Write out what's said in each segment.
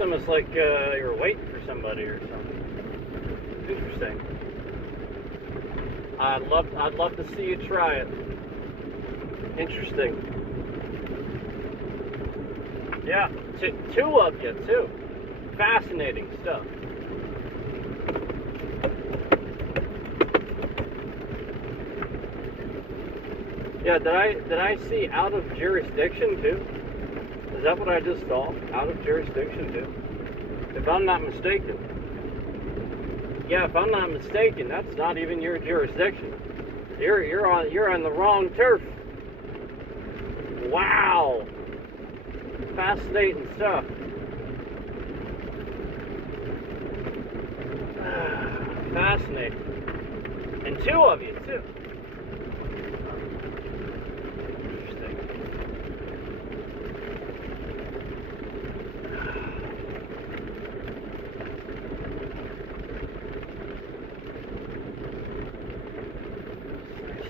Almost like you're waiting for somebody or something. Interesting. I'd love to see you try it. Interesting. Yeah, two of you too. Fascinating stuff. Yeah, did I see out of jurisdiction too? Is that what I just saw? Out of jurisdiction too? If I'm not mistaken. Yeah, if I'm not mistaken, that's not even your jurisdiction. You're on the wrong turf. Wow. Fascinating stuff. Fascinating. And two of you too.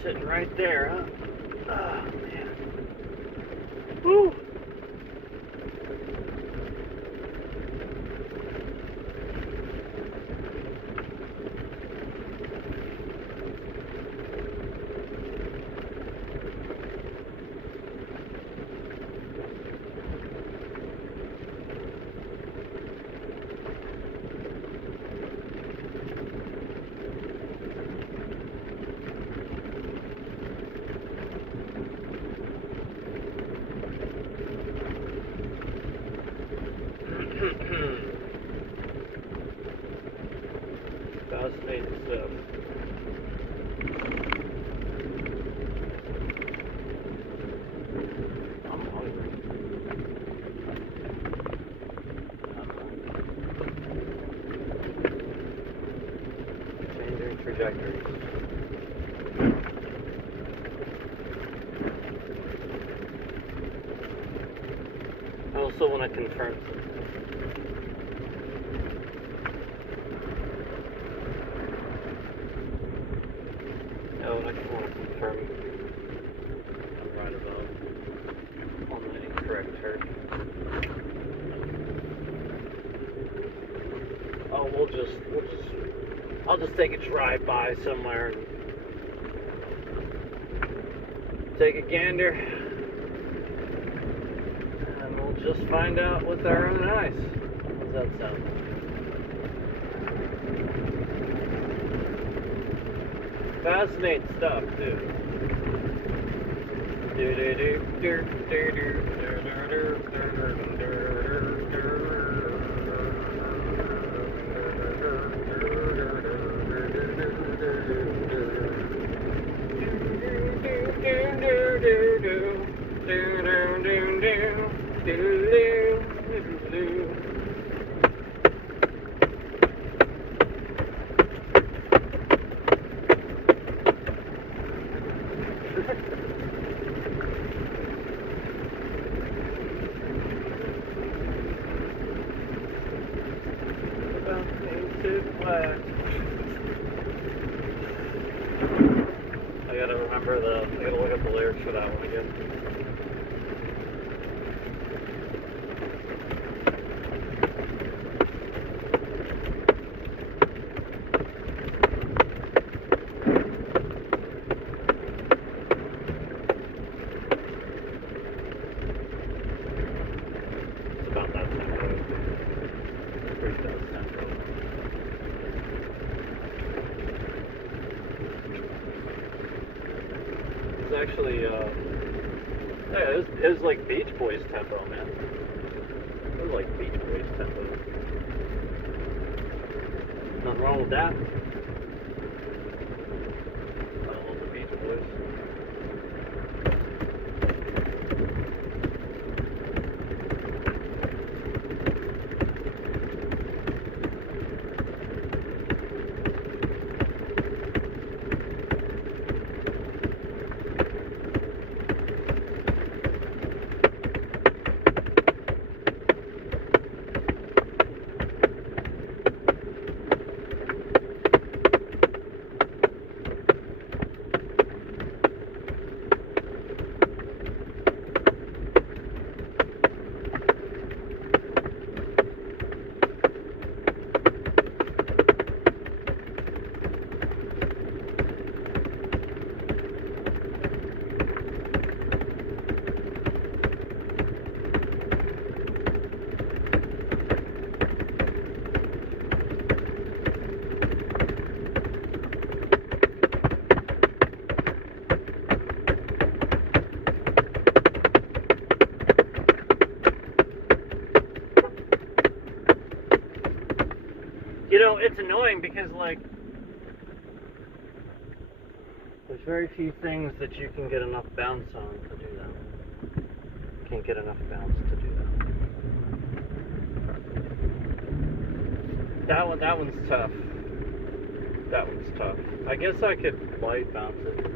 Sitting right there, huh? Oh, man. Woo! Fascinating stuff. I'm hungry. Changing trajectories. I also want to confirm something. I just want to confirm I'm right about on the incorrect turf. Oh, I'll just take a drive by somewhere and take a gander, and we'll just find out with our own eyes. How's that sound? Fascinating stuff, too. I gotta look up the lyrics for that one again. It's about that tempo. It's pretty fast tempo. Actually, Yeah, it was like Beach Boys tempo, man. It was like Beach Boys tempo. Nothing wrong with that. I love the Beach Boys. You know, it's annoying because, like, there's very few things that you can get enough bounce on to do that. Can't get enough bounce to do that. That one's tough. That one's tough. I guess I could light bounce it.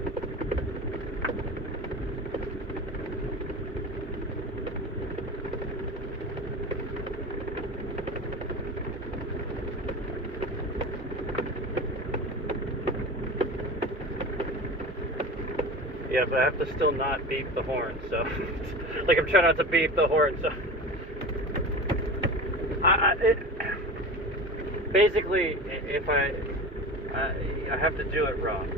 Yeah, but I have to still not beep the horn, so like I'm trying not to beep the horn, so basically if I have to do it wrong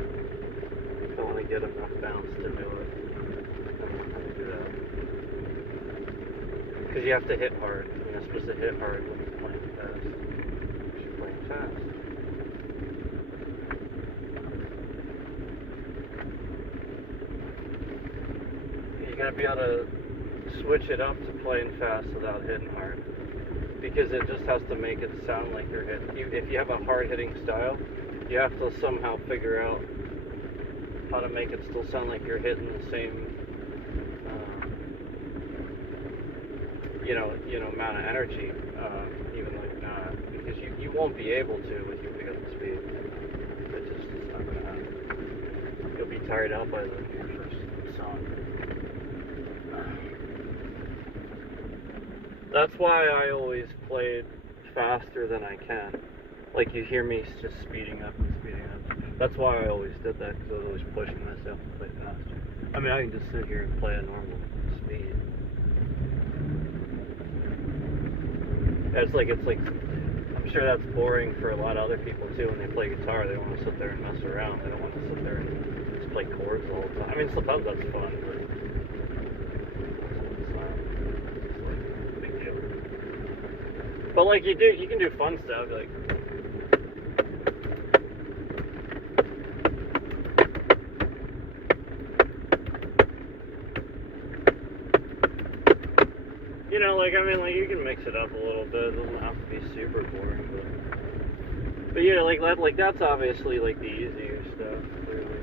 if I want to get enough bounce to do it. I'm not going to do that because you have to hit hard. You're not supposed to hit hard when you're playing fast. You're playing fast. You gotta be able to switch it up to playing fast without hitting hard, because it just has to make it sound like you're hitting. If you have a hard hitting style, you have to somehow figure out how to make it still sound like you're hitting the same, you know, amount of energy, even though you're not, because you won't be able to with your pickup speed. It's not gonna happen. You'll be tired out by your first song. That's why I always played faster than I can. Like, you hear me just speeding up and speeding up. That's why I always did that, because I was always pushing myself to play faster. I mean, I can just sit here and play a normal speed. It's like, I'm sure that's boring for a lot of other people too when they play guitar. They don't want to sit there and mess around. They don't want to sit there and just play chords all the time. I mean, sometimes that's fun, but but like you can do fun stuff, like you know, like I mean, like you can mix it up a little bit. It doesn't have to be super boring, but yeah, like that's obviously like the easier stuff. Clearly.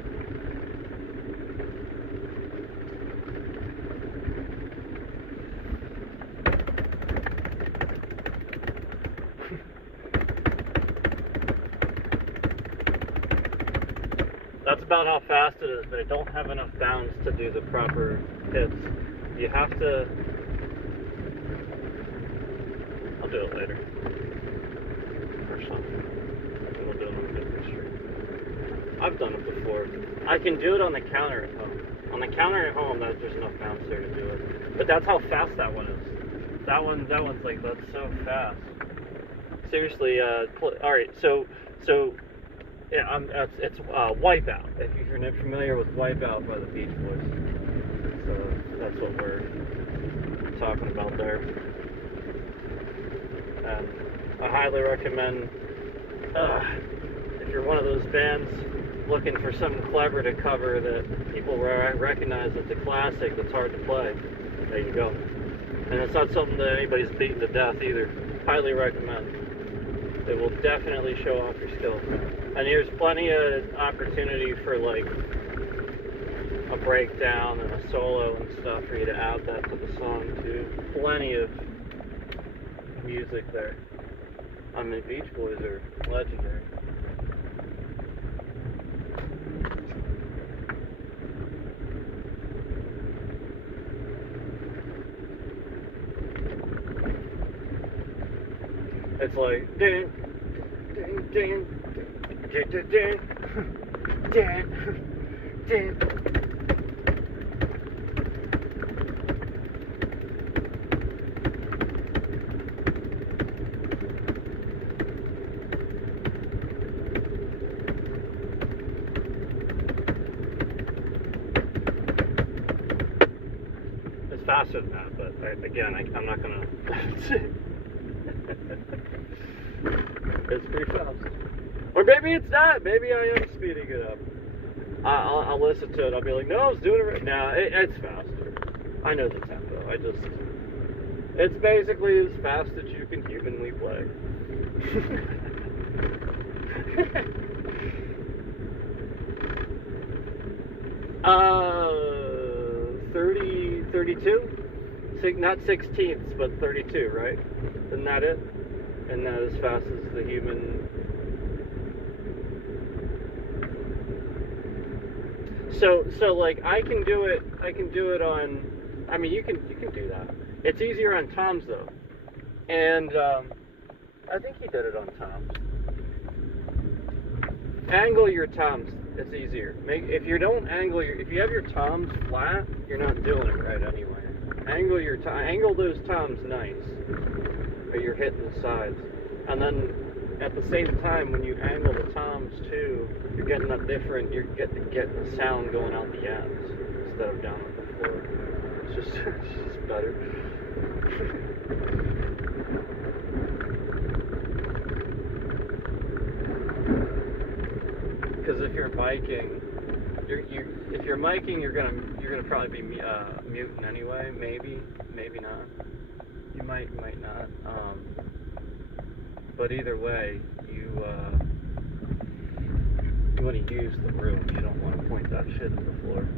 That's about how fast it is, but I don't have enough bounce to do the proper hits. You have to... I'll do it later. Or something. We'll do it on the Bitcoin stream. I've done it before. I can do it on the counter at home. On the counter at home, there's enough bounce there to do it. But that's how fast that one is. That one's like, that's so fast. Seriously, alright, so... Yeah, it's Wipeout. If you're not familiar with Wipeout by the Beach Boys, so that's what we're talking about there. And I highly recommend, if you're one of those bands looking for something clever to cover that people recognize as a classic that's hard to play. There you go. And it's not something that anybody's beaten to death either. Highly recommend. It will definitely show off your skill. And here's plenty of opportunity for like a breakdown and a solo and stuff for you to add that to the song too. Plenty of music there. I mean, Beach Boys are legendary. It's like ding, ding, ding, ding, ding, ding, ding, ding. It's faster than that, but again, I'm not gonna. It's pretty fast. Or maybe it's not. Maybe I am speeding it up. I'll listen to it. I'll be like, no, I was doing it right now. It's faster. I know the tempo. It's basically as fast as you can humanly play. 32? Not 16ths, but 32, right? Isn't that it? And not as fast as the human. So like I can do it on. I mean, you can do that. It's easier on toms though, and I think he did it on toms. Angle your toms. It's easier. If you don't angle if you have your toms flat, you're not doing it right anyway. Angle those toms nice, or you're hitting the sides, and then at the same time when you angle the toms too, you're getting a different. You're getting the sound going out the ends instead of down on the floor. It's just better. Because if you're miking, if you're miking, you're gonna probably be muting anyway. Maybe not. You might not. But either way, you want to use the room. You don't want to point that shit at the floor.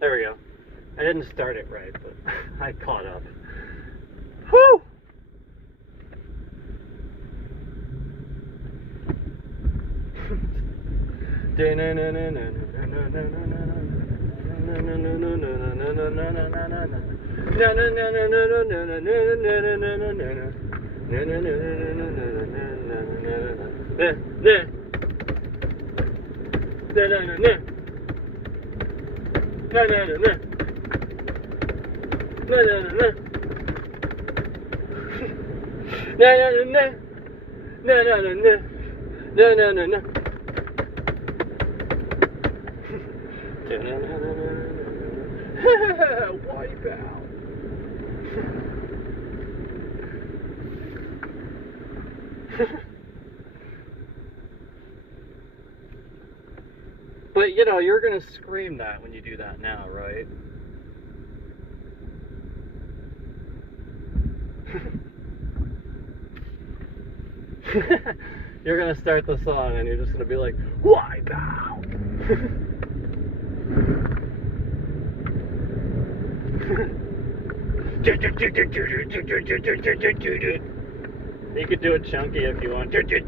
There we go. I didn't start it right, but I caught up. Whew! Wipe out. But you know, you're gonna scream that when you do that now, right? You're gonna start the song and you're just gonna be like, wipe out. You could do it chunky if you want. You could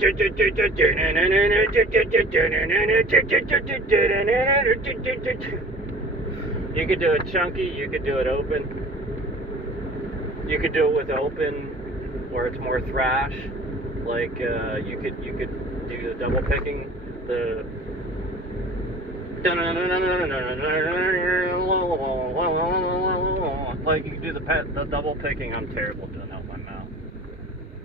do it chunky, you could do it open. You could do it with open, where it's more thrash. Like you could do the double picking, the like you could do the double picking. I'm terrible doing that with my mouth.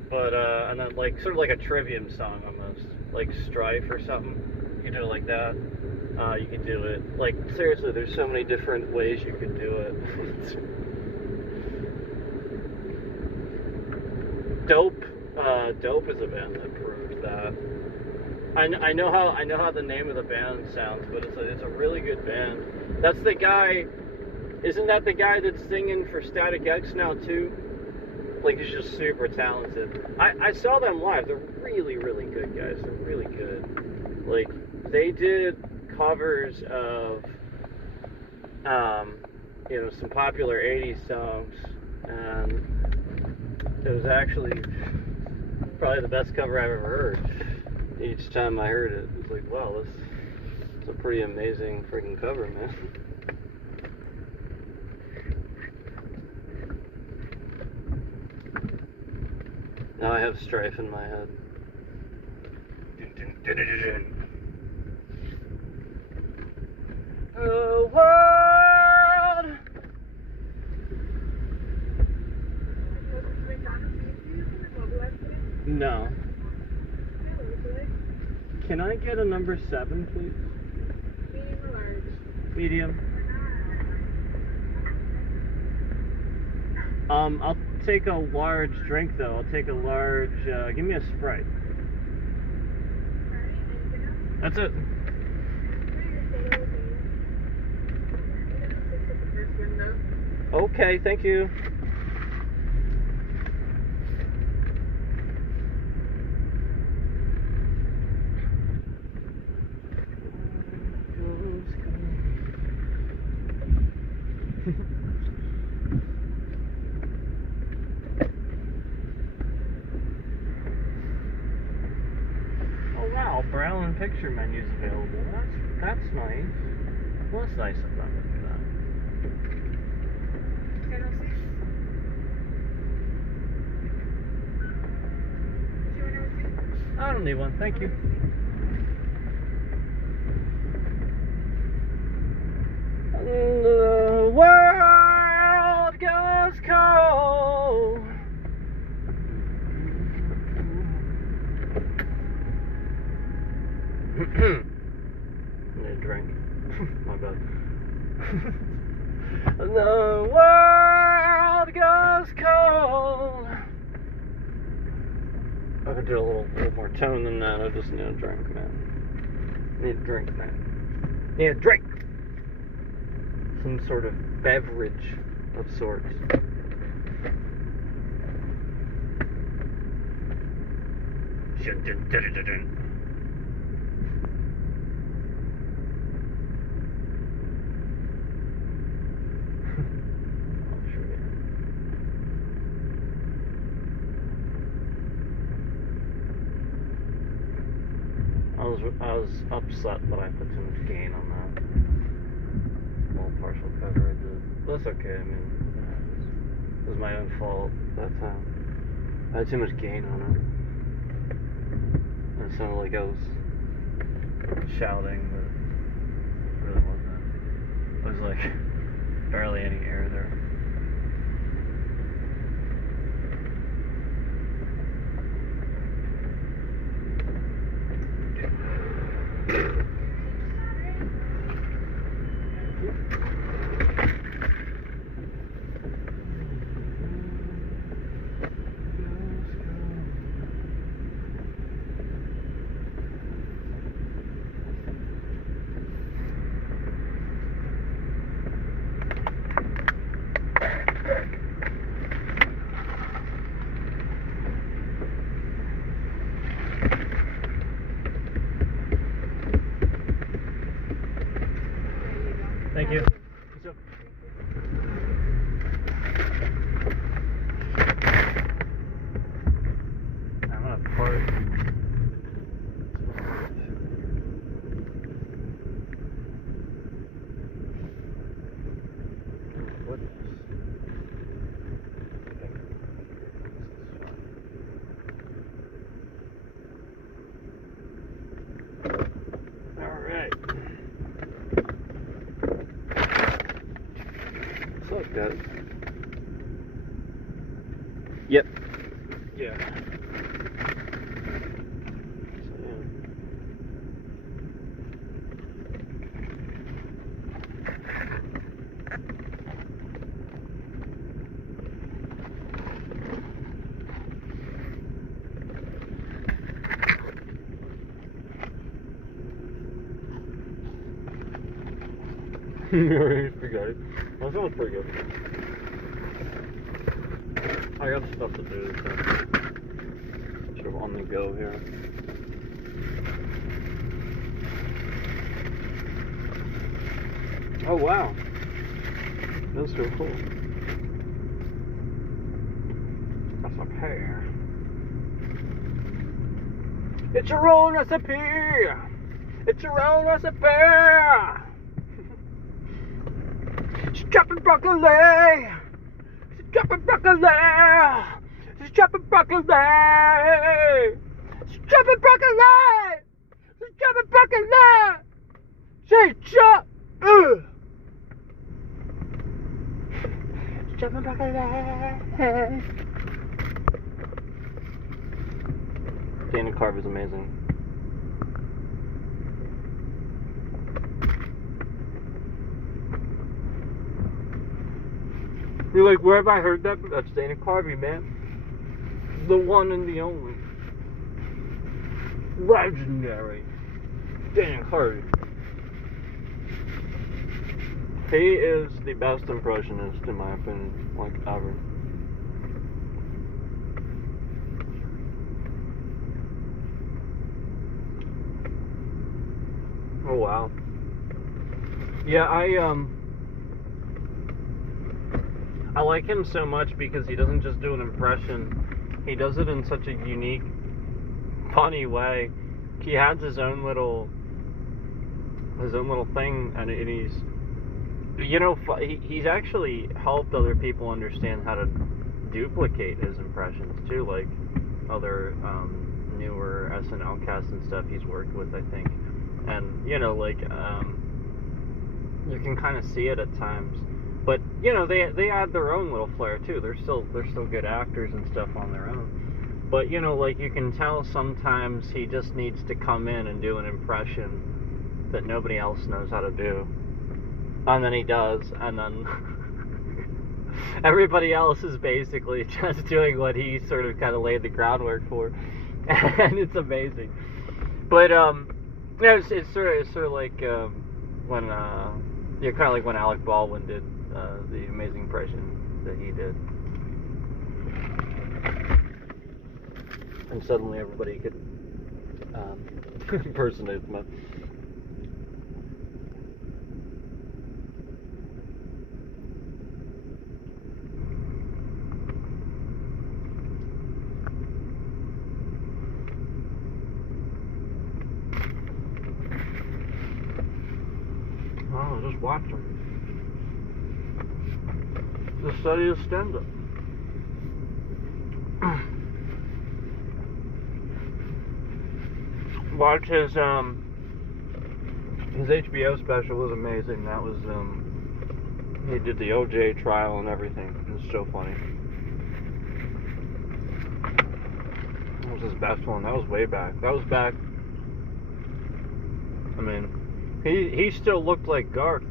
But and then like sort of like a Trivium song almost, like Strife or something. You could do it like that. You could do it like seriously. There's so many different ways you could do it. Dope. Dope is a band that proved that. I know how the name of the band sounds, but it's a really good band. That's the guy. Isn't that the guy that's singing for Static X now too? Like he's just super talented. I saw them live. They're really really good guys. They're really good. Like they did covers of you know, some popular 80s songs, and it was actually probably the best cover I've ever heard. Each time I heard it, it was like, wow, this is a pretty amazing freaking cover, man. Now I have Strife in my head. The world. No. Can I get a number 7, please? Medium or large? Medium. I'll take a large drink though. I'll take a large. Give me a Sprite. Alright, anything else? That's it. Okay, thank you. Oh wow, Braille picture menu's available. That's nice. Well, that's nice of them to do that. I don't need one, thank you. The world goes cold. I need a drink. My bad. The world goes cold. I could do a little more tone than that. I just need a drink, man. Need a drink, man. Need a drink. Some sort of beverage of sorts. I was upset that I put too much gain on that little partial cover I did. But that's okay, I mean, it was my own fault that time. I had too much gain on it. And it sounded like I was shouting, but it really wasn't. There was like barely any air there. Thank you. I'm gonna park. Spaghetti. That sounds pretty good. I got stuff to do, so sort of on the go here. Oh wow, that's so cool. That's a pear. It's your own recipe. It's your own recipe. She's chopping broccoli. She's chopping broccoli. She's chopping broccoli. She's chopping broccoli. She's chopping broccoli. She's chop. She's chopping broccoli. Dana Carvey is amazing. You're like, where have I heard that? That's Dana Carvey, man. The one and the only. Legendary. Dana Carvey. He is the best impressionist, in my opinion, like, ever. Oh, wow. Yeah, I like him so much because he doesn't just do an impression. He does it in such a unique, funny way. He has his own little thing, and he's, you know, he's actually helped other people understand how to duplicate his impressions too, like other newer SNL casts and stuff he's worked with, I think. And, you know, like, you can kind of see it at times. But, you know, they add their own little flair, too. They're still good actors and stuff on their own. But, you know, like, you can tell sometimes he just needs to come in and do an impression that nobody else knows how to do. And then he does, and then everybody else is basically just doing what he sort of kind of laid the groundwork for. And it's amazing. But, yeah, it's sort of like when yeah, kind of like when Alec Baldwin did the amazing impression that he did, and suddenly everybody could impersonate him. Oh, just watch him. The study of stand-up. Watch his HBO special was amazing. That was he did the OJ trial and everything. It was so funny. That was his best one. That was way back. That was back. I mean, he still looked like Garth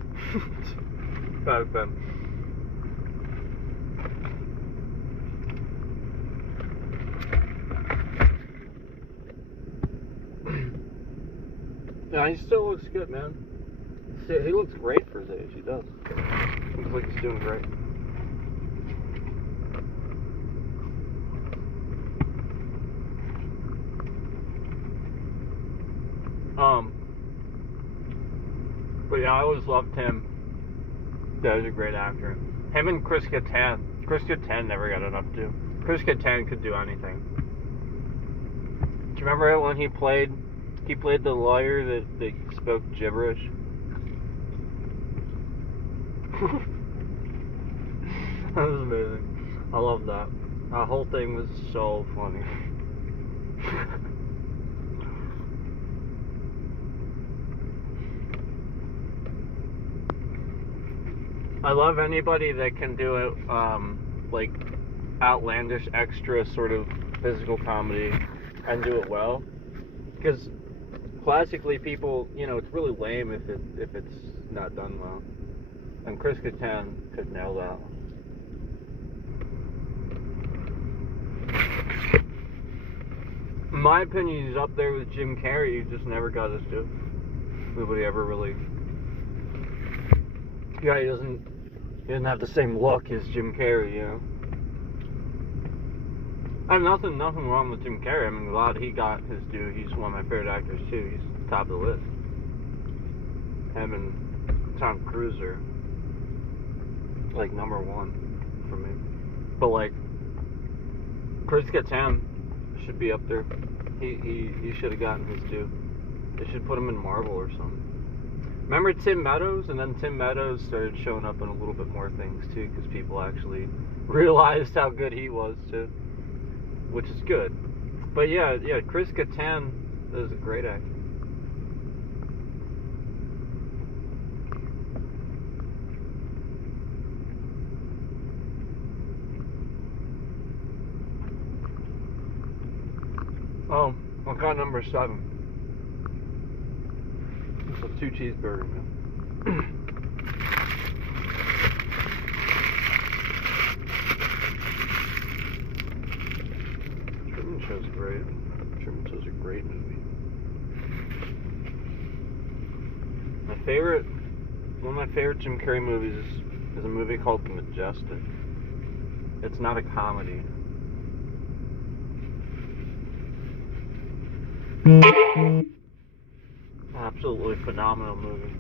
back then. Yeah, he still looks good, man. He looks great for his age. He does. Looks like he's doing great. But yeah, I always loved him. Yeah, he's a great actor. Him and Chris Kattan. Chris Kattan never got enough to. Chris Kattan could do anything. Do you remember when he played the lawyer that spoke gibberish? That was amazing. I love that. That whole thing was so funny. I love anybody that can do it, like, outlandish, extra sort of physical comedy and do it well. Because classically, people, you know, it's really lame if it's not done well. And Chris Kattan could nail that. In my opinion, he's up there with Jim Carrey. He just never got his due. Nobody ever really Yeah, he doesn't have the same look as Jim Carrey, you know. I have nothing wrong with Jim Carrey. I'm glad he got his due. He's one of my favorite actors too. He's top of the list. Him and Tom Cruise are like number one for me. But like Chris Kattan should be up there. He should have gotten his due. They should put him in Marvel or something. Remember Tim Meadows? And then Tim Meadows started showing up in a little bit more things too, because people actually realized how good he was too, which is good. But yeah, Chris Kattan is a great actor. Oh, I got number 7. It's a 2 cheeseburger meal. Truman Show's great. Truman Show's a great movie. One of my favorite Jim Carrey movies is a movie called The Majestic. It's not a comedy. Absolutely phenomenal movie.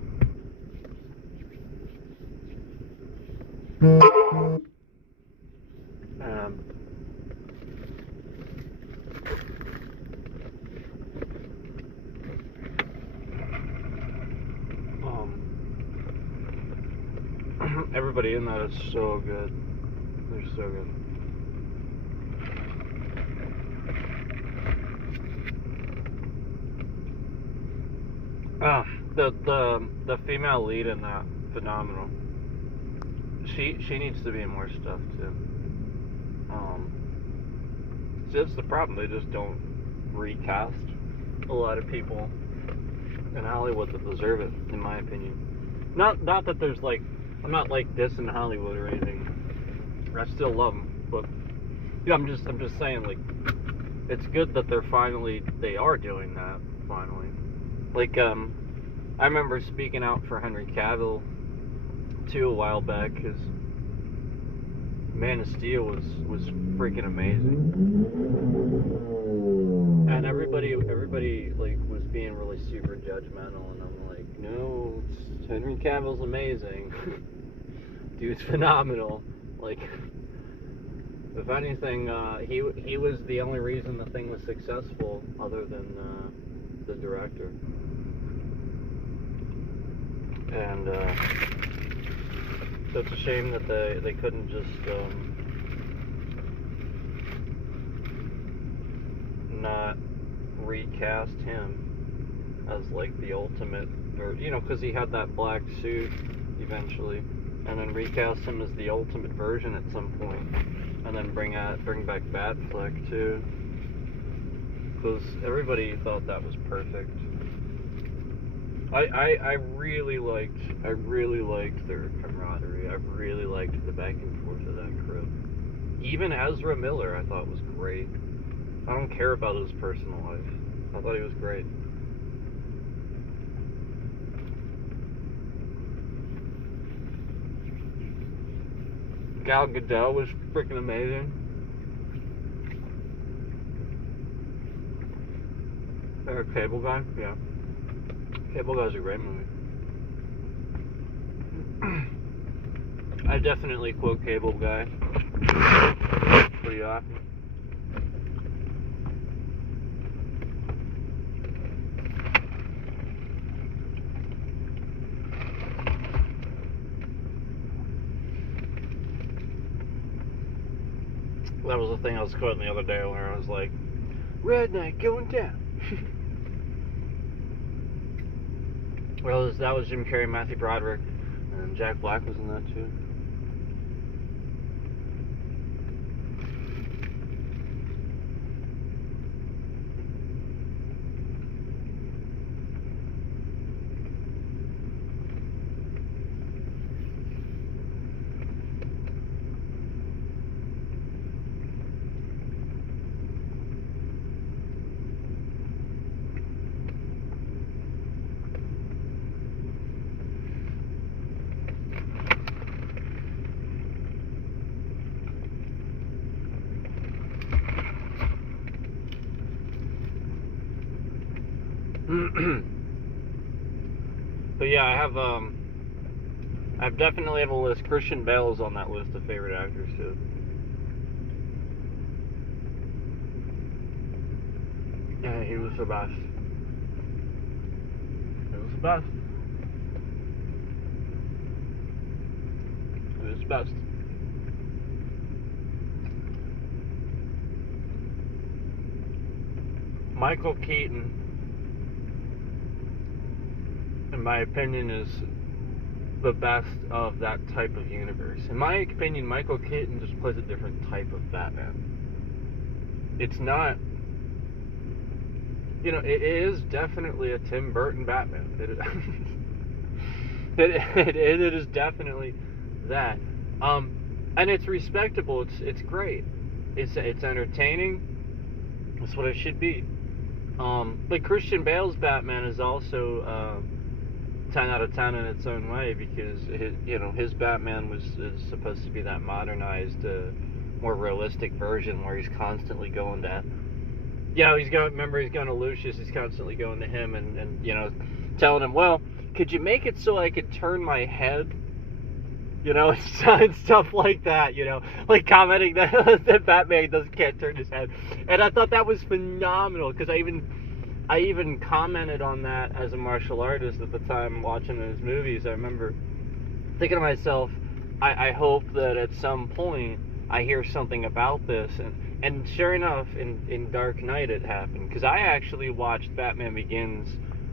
Everybody in that is so good. They're so good. The female lead in that, phenomenal. She needs to be in more stuff too. It's the problem. They just don't recast a lot of people in Hollywood that deserve it, in my opinion. Not that there's like, I'm not like this in Hollywood or anything. I still love them, but yeah, I'm just saying, like, it's good that they are doing that finally. Like, I remember speaking out for Henry Cavill too a while back, because Man of Steel was freaking amazing, and everybody like was being really super judgmental, and I'm like, no, Henry Cavill's amazing. Dude's phenomenal. Like, if anything, he was the only reason the thing was successful, other than the director. And so it's a shame that they couldn't just not recast him as like the ultimate, or because he had that black suit eventually, and then recast him as the ultimate version at some point, and then bring back Batfleck too, because everybody thought that was perfect. I really liked their camaraderie. I really liked the back and forth of that crew. Even Ezra Miller I thought was great. I don't care about his personal life. I thought he was great. Gal Gadot was freaking amazing. Cable Guy, yeah. Cable Guy's a great movie. I definitely quote Cable Guy pretty often. That was the thing I was quoting the other day where I was like, "Red Knight going down." Well, that was Jim Carrey, Matthew Broderick, and Jack Black was in that too. But yeah, I definitely have a list. Christian Bale is on that list of favorite actors too. Yeah, he was the best. He was the best. He was the best. Michael Keaton, in my opinion, is the best of that type of universe. In my opinion, Michael Keaton just plays a different type of Batman. It's not, you know, it is definitely a Tim Burton Batman. It is definitely that. And it's respectable. It's great. It's entertaining. That's what it should be. But Christian Bale's Batman is also 10 out of 10 in its own way, because his Batman is supposed to be that modernized, more realistic version where he's constantly going to, he's going to Lucius, he's constantly going to him and telling him, well, could you make it so I could turn my head? And stuff like that, like commenting that Batman can't turn his head. And I thought that was phenomenal, because I even commented on that as a martial artist at the time watching his movies. I remember thinking to myself, I hope that at some point I hear something about this. And sure enough, in Dark Knight it happened, because I actually watched Batman Begins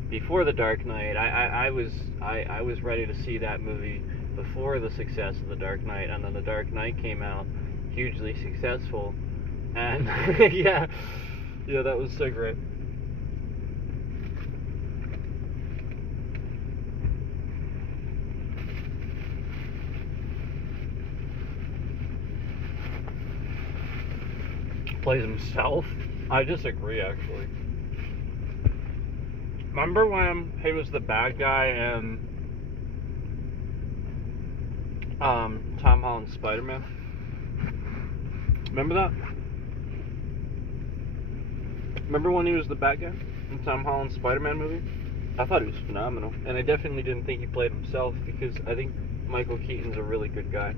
before The Dark Knight. I was ready to see that movie before the success of The Dark Knight, and then The Dark Knight came out hugely successful, and yeah, that was so great. Plays himself? I disagree, actually. Remember when he was the bad guy in Tom Holland's Spider-Man? Remember that? Remember when he was the bad guy in Tom Holland's Spider-Man movie? I thought he was phenomenal, and I definitely didn't think he played himself, because I think Michael Keaton's a really good guy.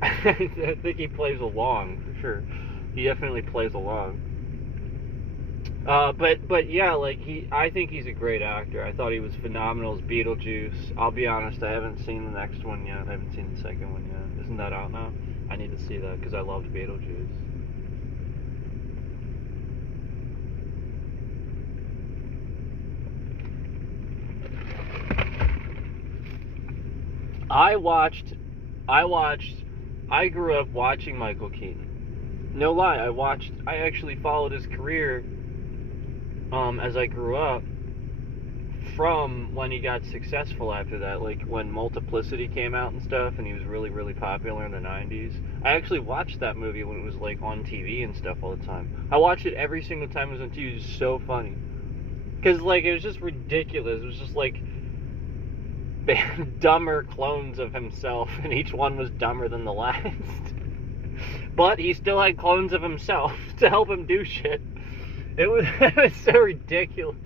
I think he plays along, for sure. He definitely plays along. But yeah, I think he's a great actor. I thought he was phenomenal as Beetlejuice. I'll be honest, I haven't seen the next one yet. I haven't seen the second one yet. Isn't that out now? I need to see that, because I loved Beetlejuice. I grew up watching Michael Keaton. No lie, I actually followed his career as I grew up, from when he got successful after that, like when Multiplicity came out and stuff, and he was really, really popular in the 90s. I actually watched that movie when it was like on TV and stuff all the time. I watched it every single time it was on TV. It was so funny. Because it was just ridiculous. It was just like dumber clones of himself, and each one was dumber than the last. But he still had clones of himself to help him do shit. It was so ridiculous.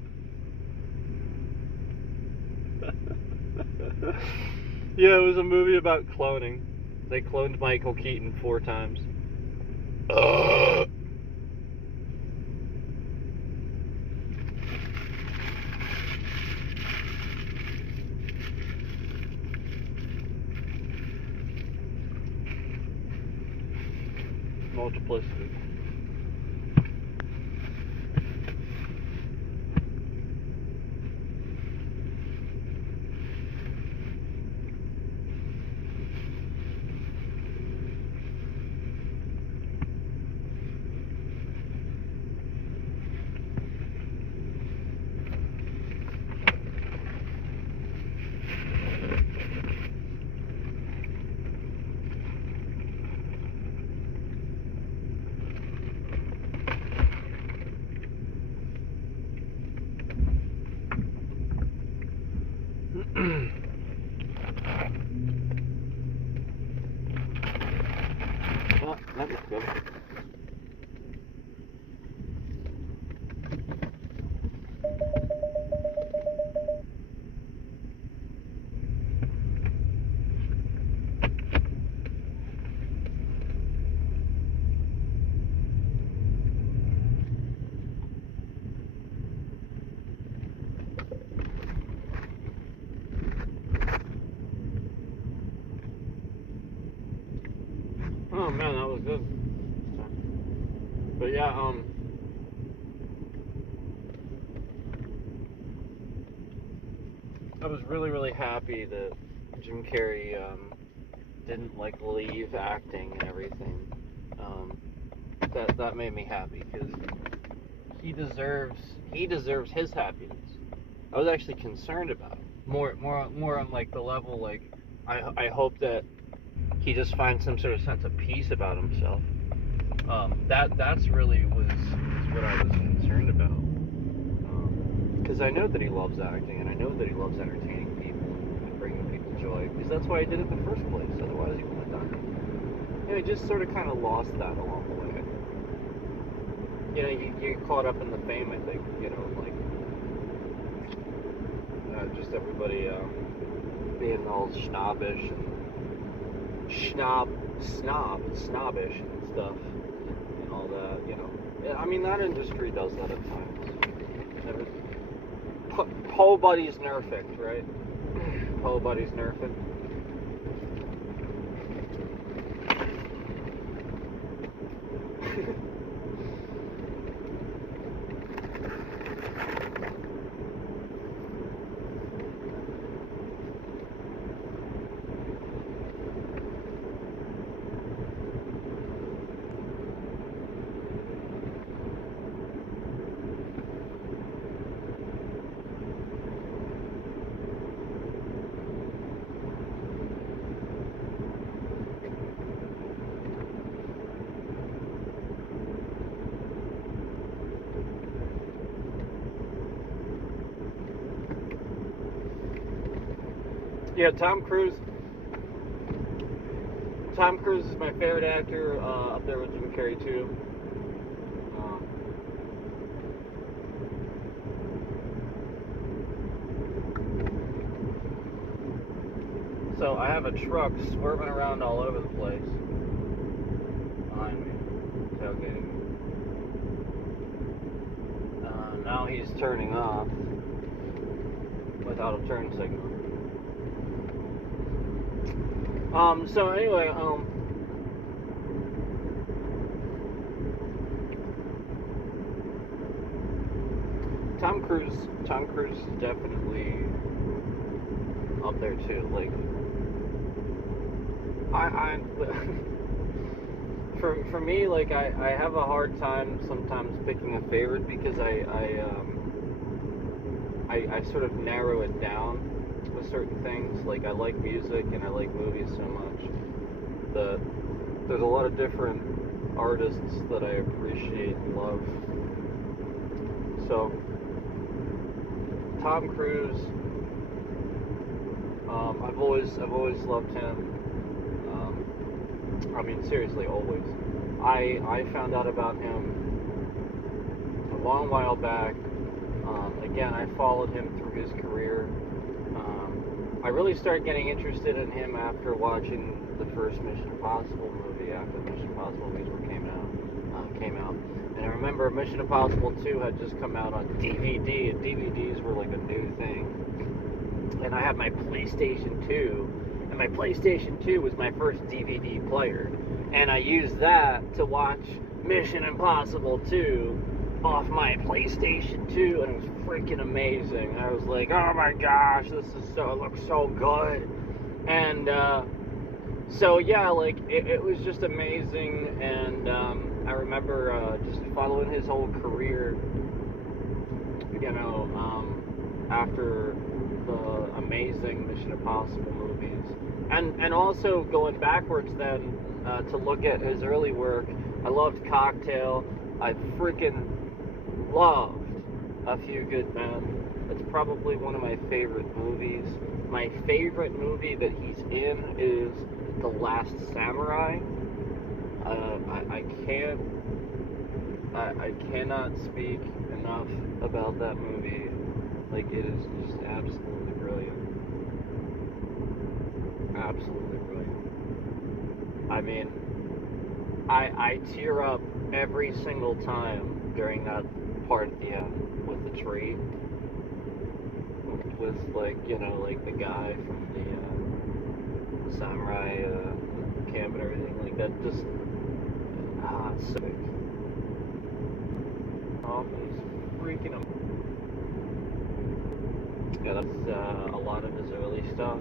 Yeah, it was a movie about cloning. They cloned Michael Keaton 4 times. Multiplicity. good. But yeah, I was really, really happy that Jim Carrey didn't like leave acting and everything. That made me happy because he deserves his happiness. I was actually concerned about it. More on like the level like I hope that he just finds some sort of sense of peace about himself. That's really was what I was concerned about. Because I know that he loves acting, and I know that he loves entertaining people and bringing people joy. Because that's why he did it in the first place. Otherwise, he wouldn't have done it. You know, he just sort of kind of lost that along the way. You know, you get caught up in the fame. I think you know, like just everybody being all snobbish and snobbish and stuff. All that, you know. Yeah, I mean, that industry does that at times. Poe Buddy's nerfed, right? Poe Buddy's nerfed. Yeah, Tom Cruise. Tom Cruise is my favorite actor, up there with Jim Carrey too. So I have a truck swerving around all over the place behind me, tailgating. Now he's turning off without a turn signal. So anyway, Tom Cruise is definitely up there too. Like, I for me, like I have a hard time sometimes picking a favorite because I sort of narrow it down with certain things. Like, I like music and I like movies so much that there's a lot of different artists that I appreciate and love. So Tom Cruise, I've always loved him. I mean, seriously, always. I found out about him a long while back. Again, I followed him through his career. I really started getting interested in him after watching the first Mission Impossible movie, after the Mission Impossible movies came out. And I remember Mission Impossible 2 had just come out on DVD, and DVDs were like a new thing. And I had my PlayStation 2, and my PlayStation 2 was my first DVD player. And I used that to watch Mission Impossible 2 off my PlayStation 2, and it was freaking amazing. I was like, oh my gosh, it looks so good. And so yeah, like it was just amazing. And I remember just following his whole career, you know, after the amazing Mission Impossible movies, and also going backwards then to look at his early work. I loved Cocktail. I freaking loved A Few Good Men. It's probably one of my favorite movies. My favorite movie that he's in is The Last Samurai. I cannot speak enough about that movie. Like, it is just absolutely brilliant. Absolutely brilliant. I mean, I tear up every single time during that part at the end with the tree. With like, you know, like the guy from the samurai camp and everything. Like, that just Ah, sick. Oh, he's freaking him. Yeah, that's a lot of his early stuff,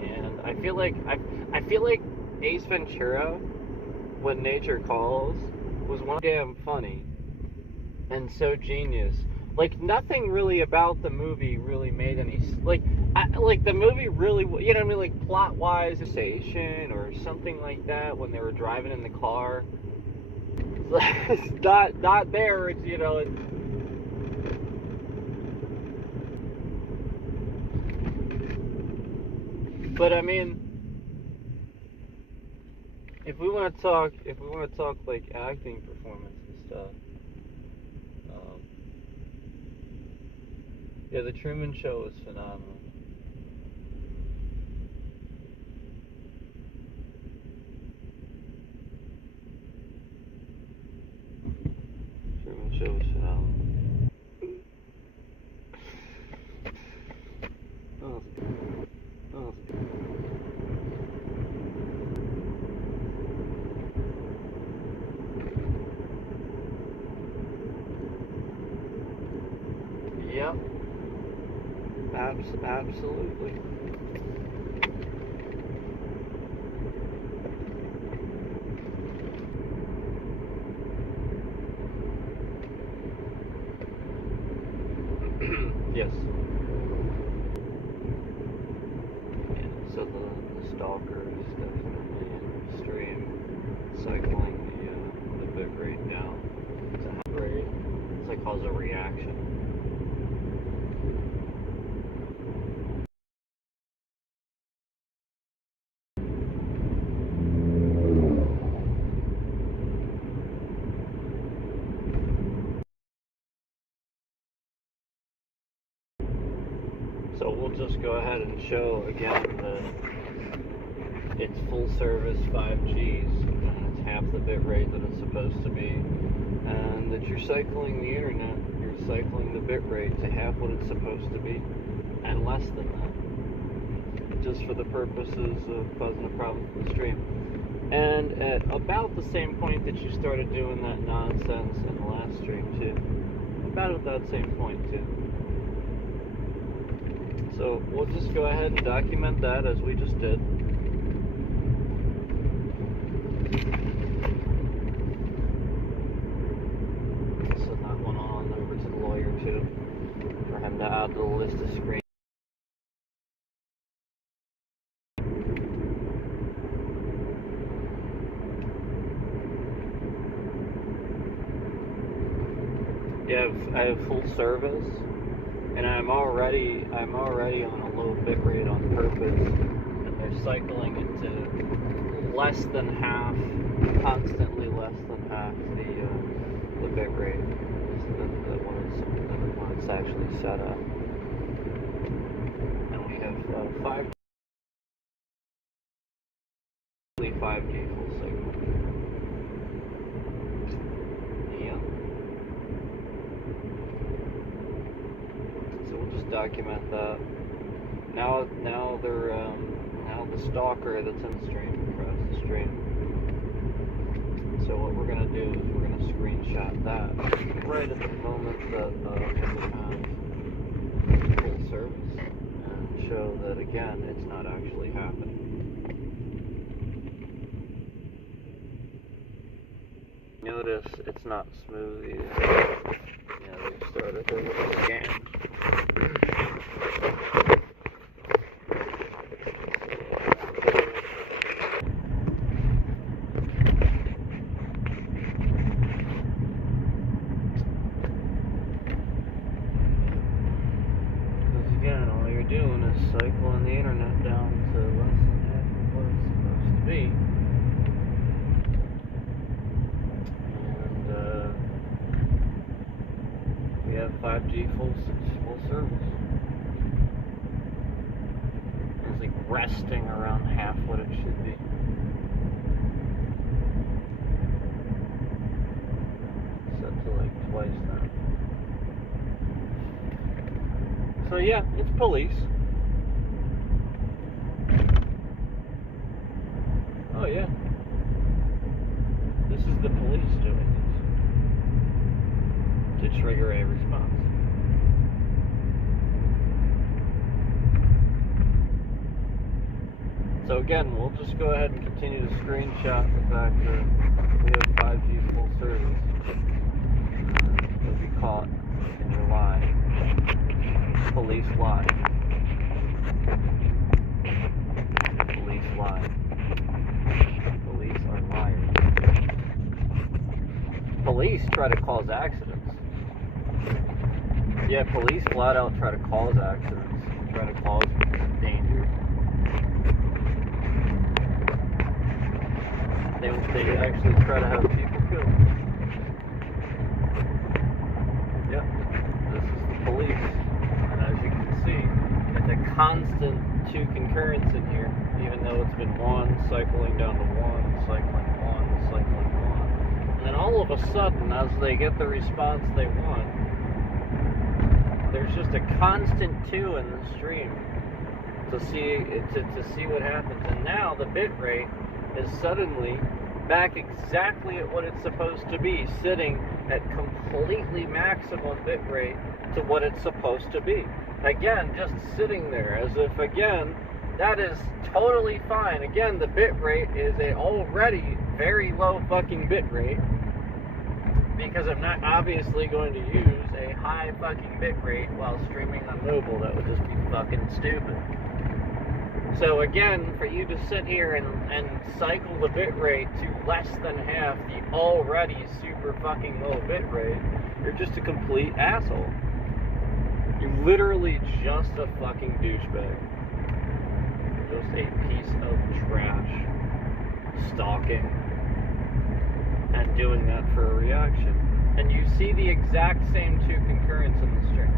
and I feel like Ace Ventura, When Nature Calls, was one damn funny and so genius. Like, nothing really about the movie really made any like the movie really, you know what I mean, like plot wise, station or something like that when they were driving in the car. It's not there. It's, you know. But I mean, if we want to talk like acting performance and stuff, yeah, The Truman Show was phenomenal. Truman Show was phenomenal. Oh, oh. Yep. Absolutely. Yes. Yeah, so the stalker is definitely in stream cycling the bit rate down to high rate. It's like cause a reaction. So we'll just go ahead and show again that it's full service 5Gs and it's half the bit rate that it's supposed to be, and that you're cycling the internet, you're cycling the bit rate to half what it's supposed to be and less than that, just for the purposes of causing a problem for the stream. And at about the same point that you started doing that nonsense in the last stream too, about at that same point too. So we'll just go ahead and document that as we just did. Send that one on over to the lawyer too, for him to add to the list of screens. Yeah, I have full service. And I'm already on a low bit rate on purpose, and they're cycling it to less than half, constantly less than half the bit rate when it's actually set up. And we have 5G full signal. Yeah. So we'll just document that. Now the stalker that's in stream across the stream. So what we're gonna do is we're gonna screenshot that right at the moment that we have full service and show that again it's not actually happening. Notice it's not smooth either. Yeah, they've started their little scan. Because again, all you're doing is cycling the internet down to less than half of what it's supposed to be. We have 5G full service. It's like resting around half what it should be. Set to like twice that. So yeah, it's police. Oh yeah. This is the police. to trigger a response. So again, we'll just go ahead and continue to screenshot the fact that we have 5G full service. You'll be caught in your lie. Police lie. Police lie. Police are liars. Police try to cause accidents. Yeah, police flat out try to cause accidents, try to cause danger. They actually try to have people killed. Yep, this is the police. And as you can see, it's a constant 2 concurrence in here, even though it's been 1 cycling down to 1, cycling 1, cycling 1. And then all of a sudden, as they get the response they want, there's just a constant 2 in the stream to see what happens. And now the bit rate is suddenly back exactly at what it's supposed to be, sitting at completely maximum bit rate to what it's supposed to be. Again, just sitting there as if, again, that is totally fine. Again, the bit rate is a already very low fucking bit rate, because I'm not obviously going to use a high fucking bit rate while streaming on mobile. That would just be fucking stupid. So again, for you to sit here and cycle the bit rate to less than half the already super fucking low bit rate, you're just a complete asshole. You're literally just a fucking douchebag. Just a piece of trash. Stalking. And doing that for a reaction. And you see the exact same 2 concurrence in the stream.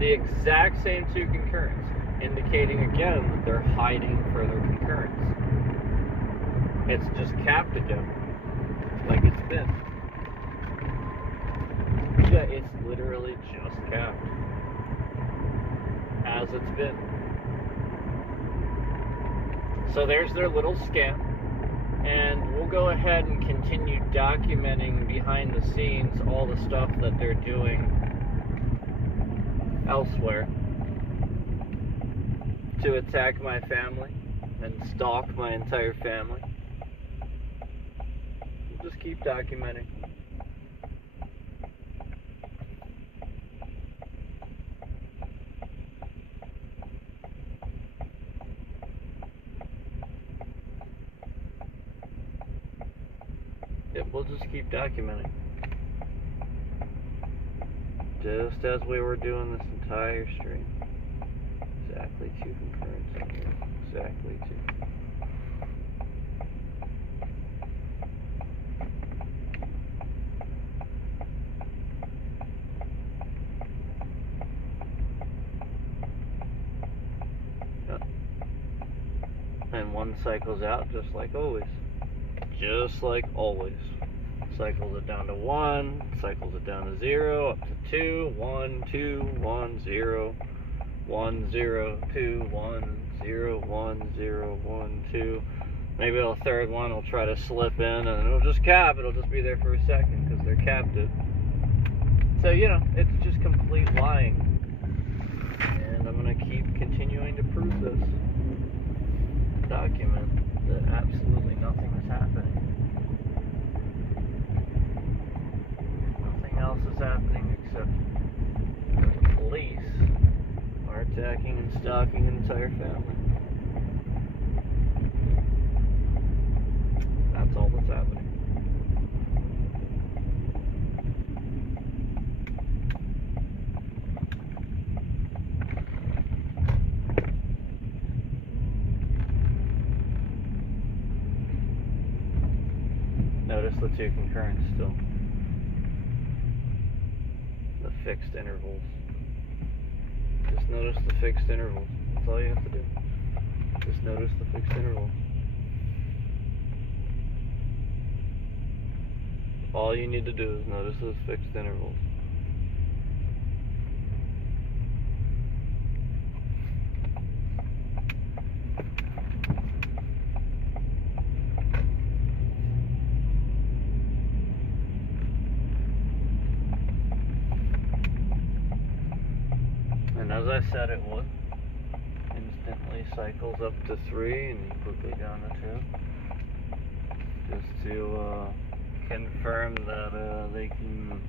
The exact same 2 concurrence, indicating again that they're hiding further concurrence. It's just capped again, like it's been. Yeah, it's literally just capped, as it's been. So there's their little scam, and we'll go ahead and continue documenting behind the scenes all the stuff that they're doing elsewhere to attack my family and stalk my entire family. We'll just keep documenting. Yep, we'll just keep documenting. Just as we were doing this entire stream. Exactly 2 concurrence in here. Exactly 2. Yep. And 1 cycles out just like always. Just like always. Cycles it down to 1, cycles it down to 0, up to 2, 1, 2, 1, 0, 1, 0, 2, 1, 0, 1, 0, 1, 2. Maybe a third one will try to slip in and it'll just cap. It'll just be there for a second because they're capped it. So, you know, it's just complete lying. And I'm going to keep continuing to prove this. Document that absolutely nothing is happening. Nothing else is happening except the police are attacking and stalking an entire family. That's all that's happening. Notice the 2 concurrents still. The fixed intervals. Just notice the fixed intervals. That's all you have to do. Just notice the fixed intervals. All you need to do is notice those fixed intervals. I said it would. Instantly cycles up to 3 and quickly down to 2. Just to confirm that they can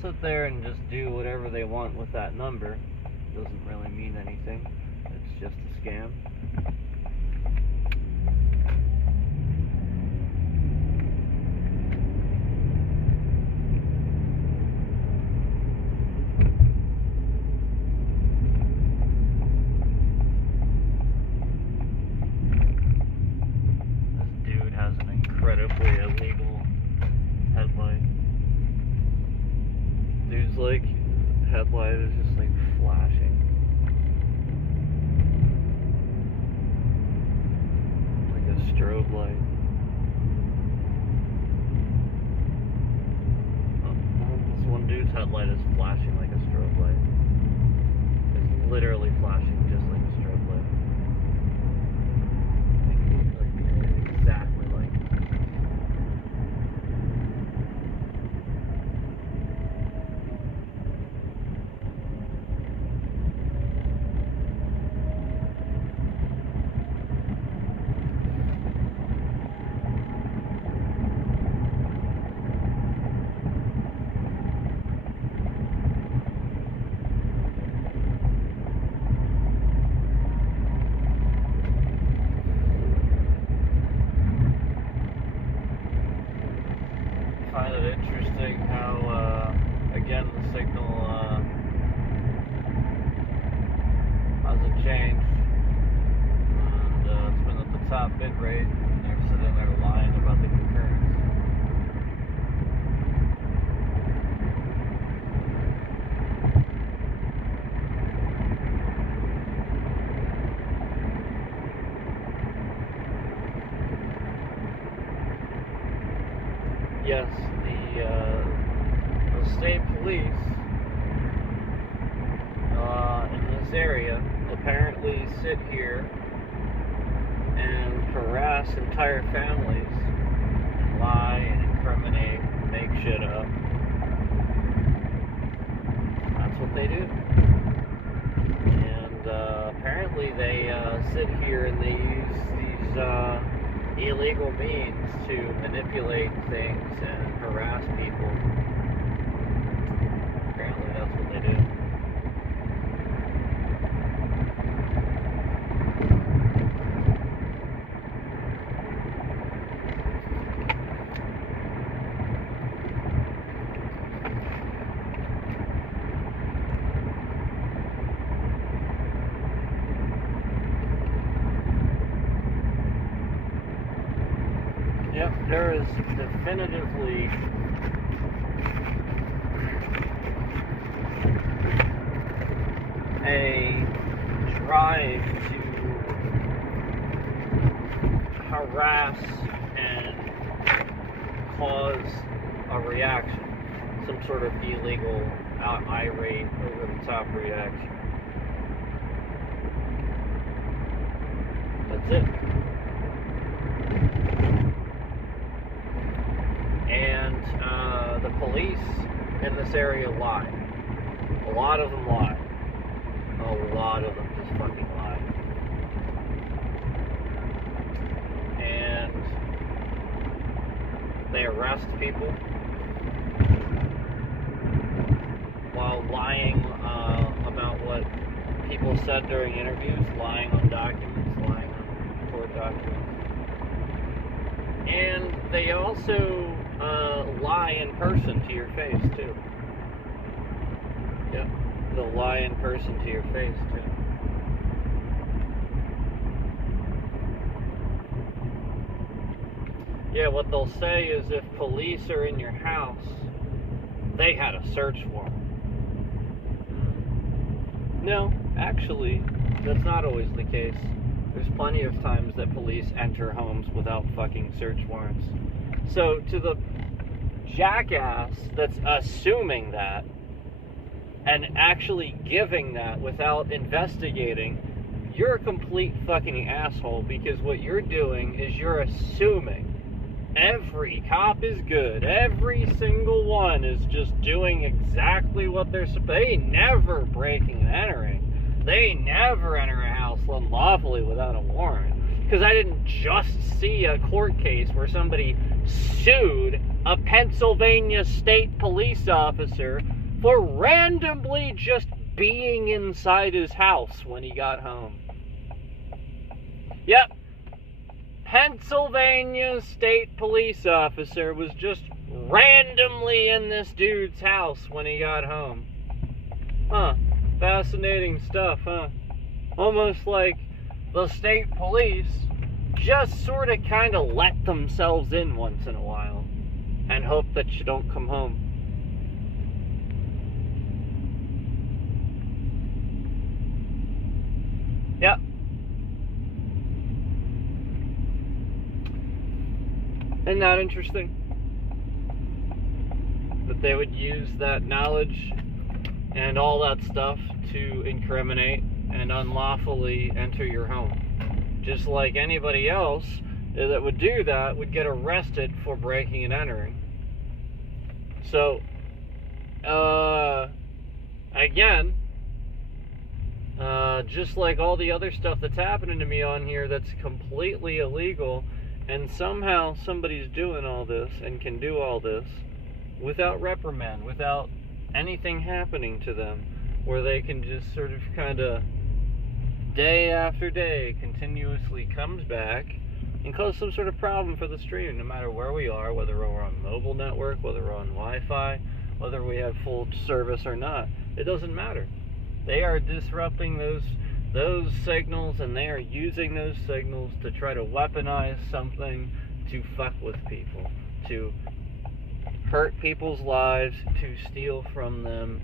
sit there and just do whatever they want with that number. Doesn't really mean anything. It's just a scam. Incredibly illegal headlight. Dude's like headlight is just like flashing. Like a strobe light. This one dude's headlight is flashing like a strobe light. It's literally flashing just like a strobe light. Like exactly like. I find it interesting how, again, the signal hasn't changed, and it's been at the top bit rate, and they're sitting there lying about the concurrence. Yes, the state police in this area apparently sit here and harass entire families, and lie and incriminate, and make shit up. That's what they do. And apparently they sit here and they use these illegal means to manipulate things and harass people. Apparently that's what they do. Yep, there is definitively a drive to harass and cause a reaction, some sort of illegal, irate, over-the-top reaction. That's it. And the police in this area lie. A lot of them lie. A lot of them just fucking lie. And they arrest people while lying about what people said during interviews, lying on documents, lying on court documents. And they also lie in person to your face, too. Yep, they'll lie in person to your face, too. Yeah, what they'll say is if police are in your house, they had a search warrant. No, actually, that's not always the case. There's plenty of times that police enter homes without fucking search warrants. So, to the jackass that's assuming that and actually giving that without investigating, you're a complete fucking asshole, because what you're doing is you're assuming every cop is good. Every single one is just doing exactly what they're supposed to. They never breaking and entering. they never enter a house unlawfully without a warrant. Because I didn't just see a court case where somebody sued a Pennsylvania state police officer for randomly just being inside his house when he got home. Yep. Pennsylvania state police officer was just randomly in this dude's house when he got home. Huh. Fascinating stuff, huh? Almost like the state police just sort of kind of let themselves in once in a while and hope that you don't come home. Yep. Isn't that interesting? That they would use that knowledge and all that stuff to incriminate and unlawfully enter your home. Just like anybody else that would do that would get arrested for breaking and entering. So, again, just like all the other stuff that's happening to me on here that's completely illegal, and somehow somebody's doing all this and can do all this without reprimand, without anything happening to them, where they can just sort of kind of day after day continuously comes back and cause some sort of problem for the stream, no matter where we are, whether we're on mobile network, whether we're on Wi-Fi, whether we have full service or not. It doesn't matter. They are disrupting those signals, and they are using those signals to try to weaponize something to fuck with people, to hurt people's lives, to steal from them,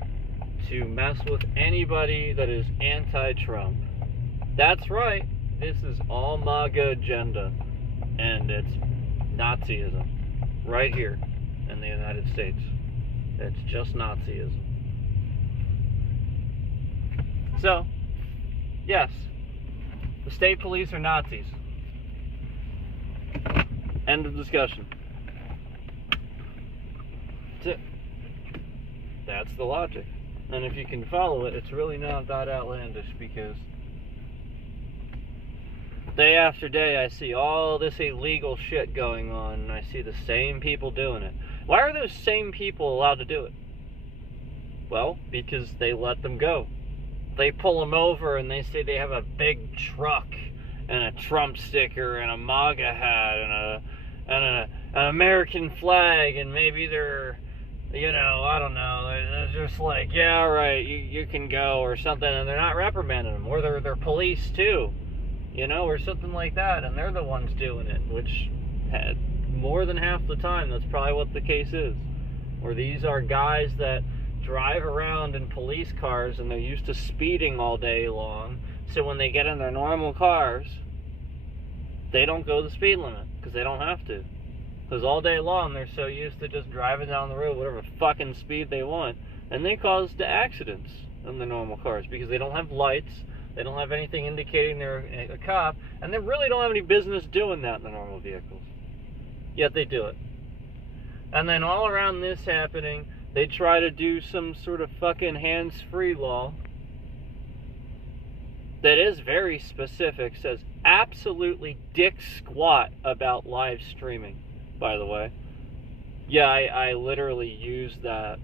to mess with anybody that is anti-Trump. That's right, this is all MAGA agenda, and it's Nazism, right here in the United States. It's just Nazism. So, yes, the state police are Nazis. End of discussion. That's it. That's the logic. And if you can follow it, it's really not that outlandish, because day after day I see all this illegal shit going on, and I see the same people doing it. Why are those same people allowed to do it? Well, because they let them go. They pull them over and they say they have a big truck and a Trump sticker and a MAGA hat and an American flag, and maybe they're, I don't know, they're just like, yeah, all right, you can go or something, and they're not reprimanding them, or they're police too, or something like that, and they're the ones doing it, which more than half the time that's probably what the case is, where these are guys that drive around in police cars and they're used to speeding all day long, so when they get in their normal cars, they don't go the speed limit, because they don't have to. Because all day long they're so used to just driving down the road whatever fucking speed they want, and they cause the accidents in the normal cars because they don't have lights, they don't have anything indicating they're a cop, and they really don't have any business doing that in the normal vehicles. Yet they do it. And then all around this happening, they try to do some sort of fucking hands-free law that is very specific, says absolutely dick squat about live streaming, by the way. Yeah, I literally use that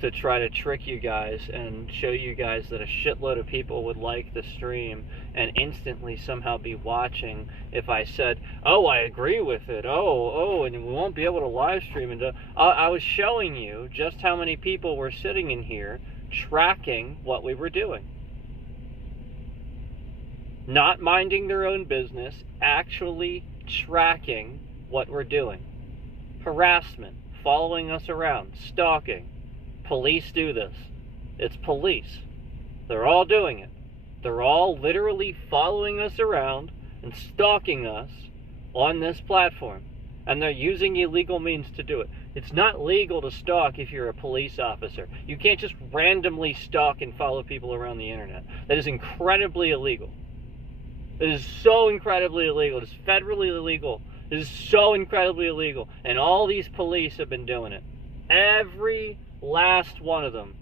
to try to trick you guys and show you guys that a shitload of people would like the stream and instantly somehow be watching if I said, oh, I agree with it, and we won't be able to live stream. And I was showing you just how many people were sitting in here tracking what we were doing. Not minding their own business, actually tracking what we're doing. Harassment, following us around, stalking. Police do this. It's police. They're all doing it. They're all literally following us around and stalking us on this platform. And they're using illegal means to do it. It's not legal to stalk if you're a police officer. You can't just randomly stalk and follow people around the internet. That is incredibly illegal. It is so incredibly illegal. It is federally illegal. It is so incredibly illegal. And all these police have been doing it. Every last one of them.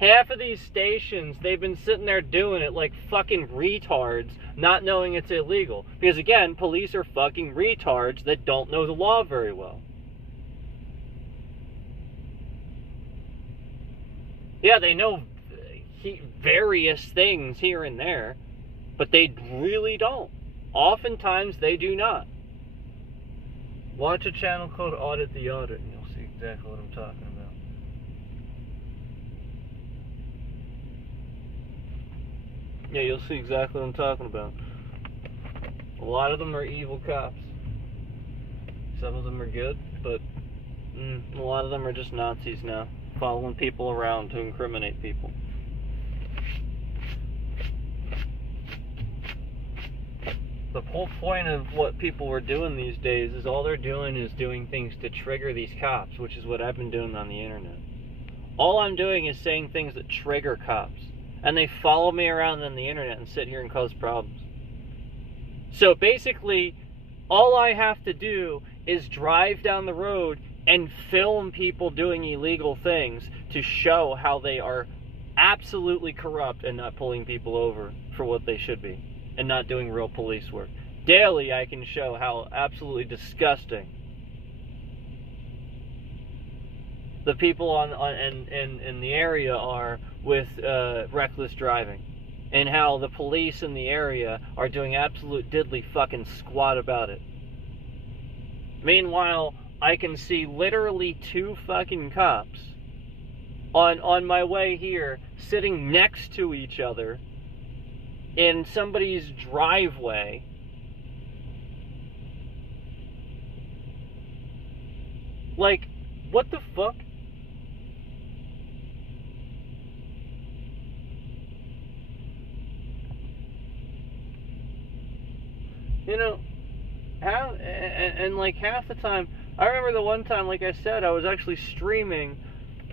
half of these stations, they've been sitting there doing it like fucking retards, not knowing it's illegal. Because again, police are fucking retards that don't know the law very well. Yeah, they know various things here and there, but they really don't. Oftentimes, they do not. Watch a channel called Audit the Audit, and you'll see exactly what I'm talking about. Yeah, you'll see exactly what I'm talking about. A lot of them are evil cops. Some of them are good, but a lot of them are just Nazis now, following people around to incriminate people. The whole point of what people are doing these days is all they're doing is doing things to trigger these cops, which is what I've been doing on the internet. All I'm doing is saying things that trigger cops. And they follow me around on the internet and sit here and cause problems. So basically, all I have to do is drive down the road and film people doing illegal things to show how they are absolutely corrupt and not pulling people over for what they should be. And not doing real police work. Daily, I can show how absolutely disgusting the people in the area are with reckless driving, and how the police in the area are doing absolute diddly fucking squat about it. Meanwhile, I can see literally 2 fucking cops on my way here sitting next to each other in somebody's driveway, like, what the fuck? You know, how, and like half the time, I remember the one time, like I said, I was actually streaming,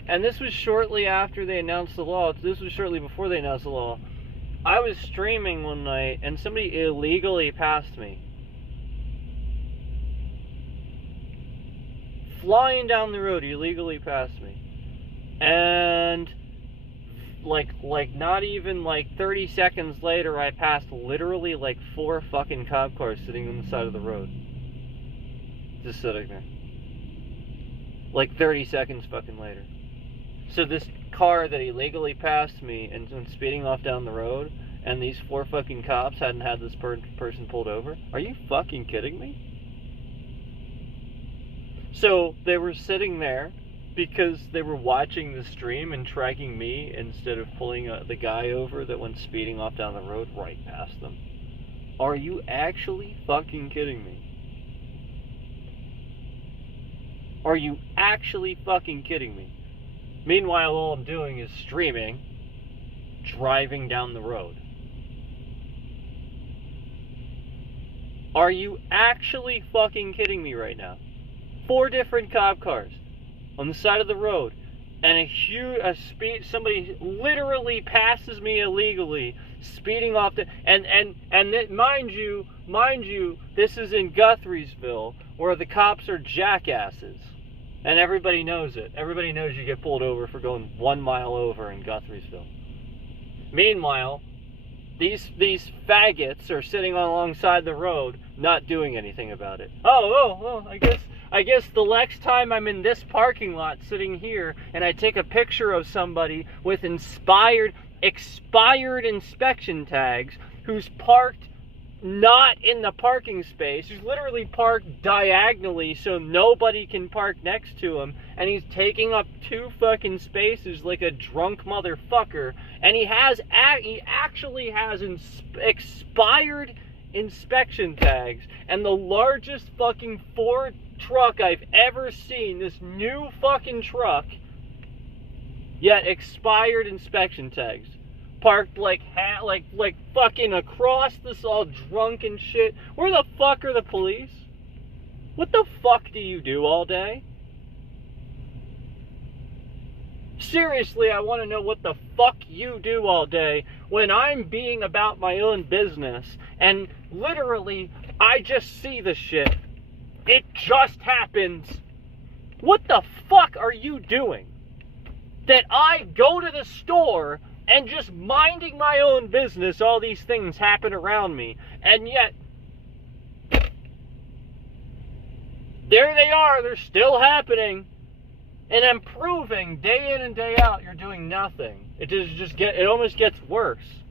and this was shortly after they announced the law, this was shortly before they announced the law. I was streaming one night, and somebody illegally passed me. Flying down the road, illegally passed me. And, like not even, 30 seconds later, I passed literally, 4 fucking cop cars sitting on the side of the road. Just sitting there. 30 seconds fucking later. So this car that illegally passed me and speeding off down the road, and these 4 fucking cops hadn't had this person pulled over? Are you fucking kidding me? So they were sitting there because they were watching the stream and tracking me instead of pulling the guy over that went speeding off down the road right past them. Are you actually fucking kidding me? Are you actually fucking kidding me? Meanwhile, all I'm doing is streaming, driving down the road. Are you actually fucking kidding me right now? 4 different cop cars on the side of the road, and somebody literally passes me illegally, speeding off mind you, this is in Guthriesville, where the cops are jackasses. And everybody knows it. Everybody knows you get pulled over for going 1 mile over in Guthriesville. Meanwhile, these faggots are sitting alongside the road, not doing anything about it. I guess the next time I'm in this parking lot sitting here and I take a picture of somebody with expired inspection tags who's parked not in the parking space, who's literally parked diagonally so nobody can park next to him, and he's taking up 2 fucking spaces like a drunk motherfucker, and he actually has expired inspection tags, and the largest fucking Ford truck I've ever seen, this new fucking truck, yet expired inspection tags. Parked like fucking across this, all drunk and shit. Where the fuck are the police? What the fuck do you do all day? Seriously, I want to know what the fuck you do all day when I'm being about my own business, and literally I just see the shit. It just happens. What the fuck are you doing? that I go to the store and just minding my own business, all these things happen around me. And yet, there they are, they're still happening. And I'm proving day in and day out you're doing nothing. It almost gets worse.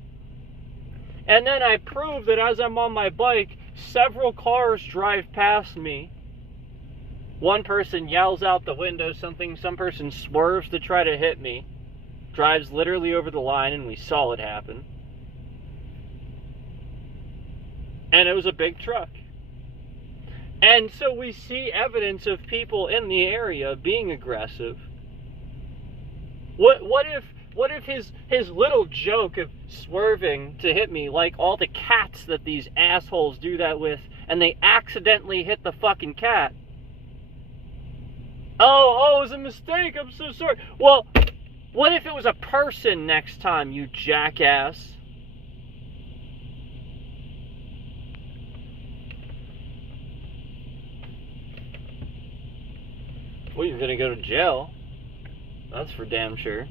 And then I prove that as I'm on my bike, several cars drive past me. One person yells out the window something, some person swerves to try to hit me, drives literally over the line, and we saw it happen. And it was a big truck. And so we see evidence of people in the area being aggressive. What if his little joke of swerving to hit me, like all the cats that these assholes do that with, and they accidentally hit the fucking cat? Oh, it was a mistake, I'm so sorry. Well, what if it was a person next time, you jackass? Well, you're gonna go to jail. That's for damn sure.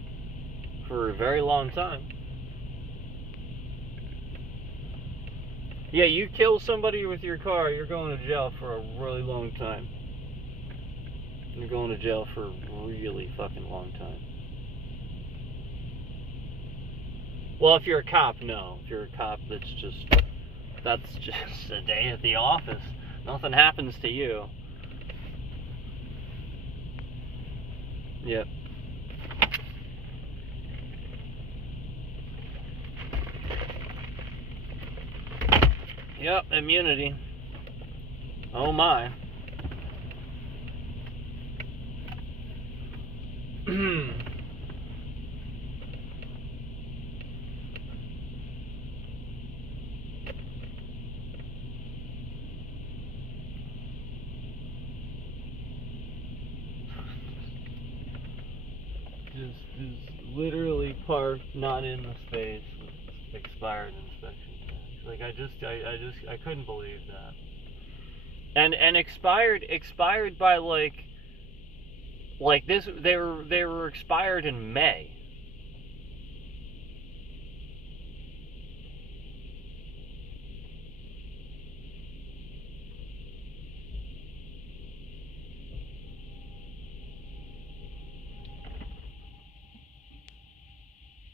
For a very long time. Yeah, you kill somebody with your car, you're going to jail for a really long time. You're going to jail for a really fucking long time. Well, if you're a cop, no. If you're a cop, that's just a day at the office. Nothing happens to you. Yep. Yep, immunity. Oh my. Just literally parked, not in the space with expired inspection tags. Like I couldn't believe that. And expired by like this. They were expired in May.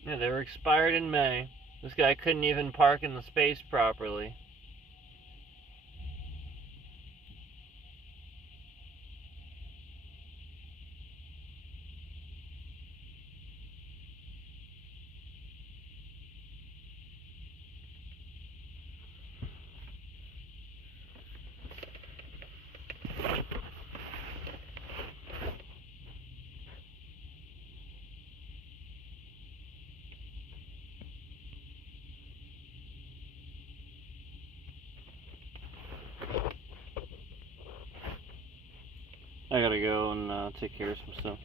Yeah, they were expired in May. This guy couldn't even park in the space properly. I gotta go and take care of some stuff.